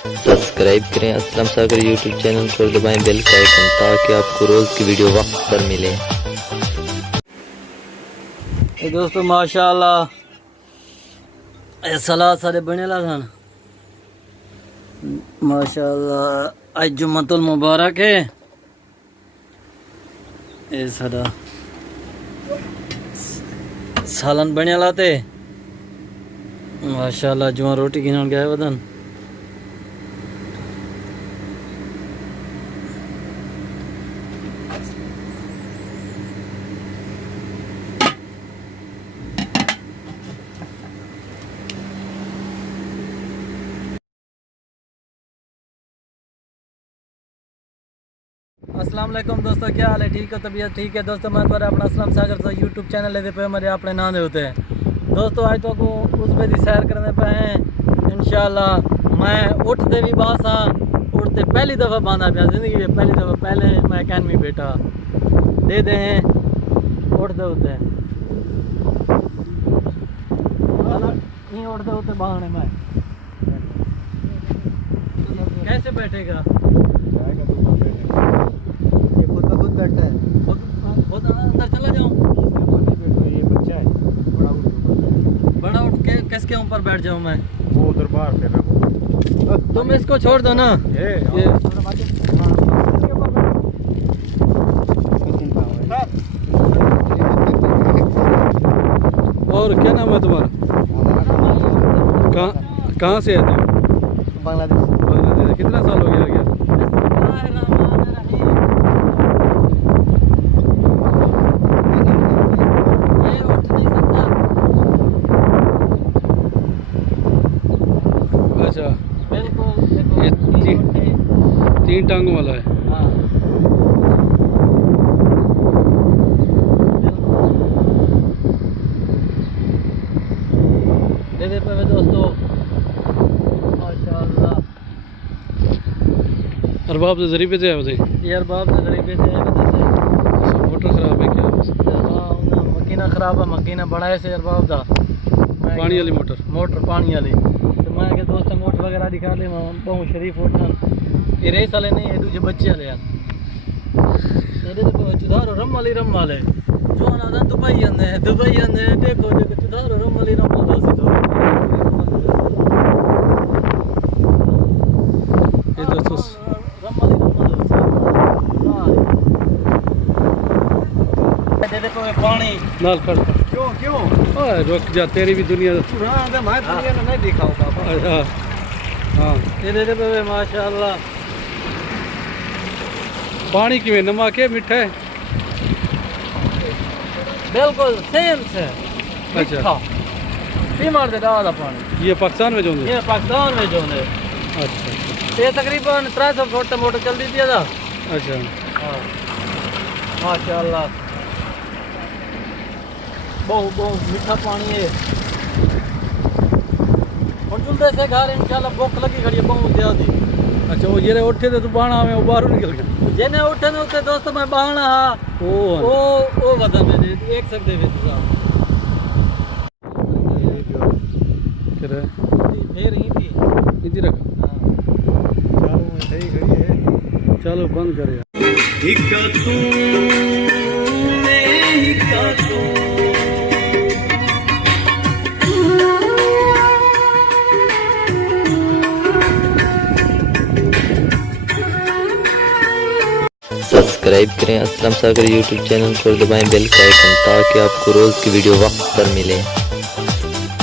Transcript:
Subscribe करें असलम सागर YouTube channel को, दबाएं बेल का आइकन ताकि आपको रोज़ की वीडियो वक्त पर मिले। दोस्तों माशाअल्लाह सलाद सारे बनेला सन माशाअल्लाह। आज जुम्मतुल मुबारक है। ये सारा सालन बनेला थे माशाअल्लाह। जुआ रोटी गिनन गए वदन अस्सलाम वालेकुम दोस्तों, क्या हाल है? ठीक है, तबीयत ठीक है दोस्तों। मैं तुम्हारे अपना असलम सागर से यूट्यूब चैनल लेते पे मेरे अपने नाम होते हैं दोस्तों। आज तो को उस पे सैर करने पे हैं इंशाल्लाह। मैं उठते भी बास हाँ, उठते पहली दफ़ा बांधा पाया ज़िंदगी में, पहली दफ़ा। पहले मैं अकेडमी बेटा दे दे हैं उठते उठते नहीं उठते उठते बहाने में कैसे बैठेगा? बैठता है खुद अंदर चला जाऊं? ये बच्चा है बड़ा उठ के किसके ऊपर बैठ जाऊं मैं? वो उधर बाहर पे मैं तुम इसको छोड़ दो ना। ये और क्या नाम है तुम्हारा? कहाँ से है तुम? बांग्लादेश। बांग्लादेश। कितना साल हो गया? अच्छा, ये तीन टांगों वाला है। हाँ। दे पे दोस्तों माशाअल्लाह। अरबाब से जरीबे से है वैसे? ये अरबाब से जरीबे से है वजह से। मोटर खराब है क्या? हाँ, मकीना खराब है। मकीना बनाए से अरबाब दा पानी वाली मोटर पानी वाली। मैं के दोस्त मोटर वगैरह दिखा ले बहुत शरीफ उठन ये रेस वाले नहीं है, दूसरे बच्चे वाले यार। तेरे तो चुधारो रम वाले जो ना दुबई आंदे देखो चुधारो रम वाली दोस्त तो ये दोस्तों रम वाली दे देखो पानी नाल कर। क्यों ओए रुक जा, तेरी भी दुनिया मैं दुनिया में नहीं देखा होगा। हाँ ये दे पे माशाअल्लाह। पानी किवें नमक है मीठा है? बिल्कुल सेम से। अच्छा, बीमार दे दादा पानी। ये पाकिस्तान में जो है? ये पाकिस्तान में जो है। अच्छा, ये तकरीबन 300 फुट मोटर चल दी थी। अच्छा हाँ माशाअल्लाह। बहुत मीठा पानी है। और जुलते से घर इंशाल्लाह भूख लगी खड़ी है बहुत ज्यादा। अच्छा, वो ये उठे थे तो बाणा में वो बाहर निकल गया। जेने उठे ने उठे दोस्तों मैं बाणा हाँ ओ वजन में एक सकते थे साहब करे फिर ही थी इधर रखा। हां चलो मैं सही खड़ी है। चलो बंद कर यार। हिक्का तू ने हिक्का तू सब्सक्राइब करें असलम सागर यूट्यूब चैनल को, दबाएं बेल का आइकन ताकि आपको रोज़ की वीडियो वक्त पर मिले।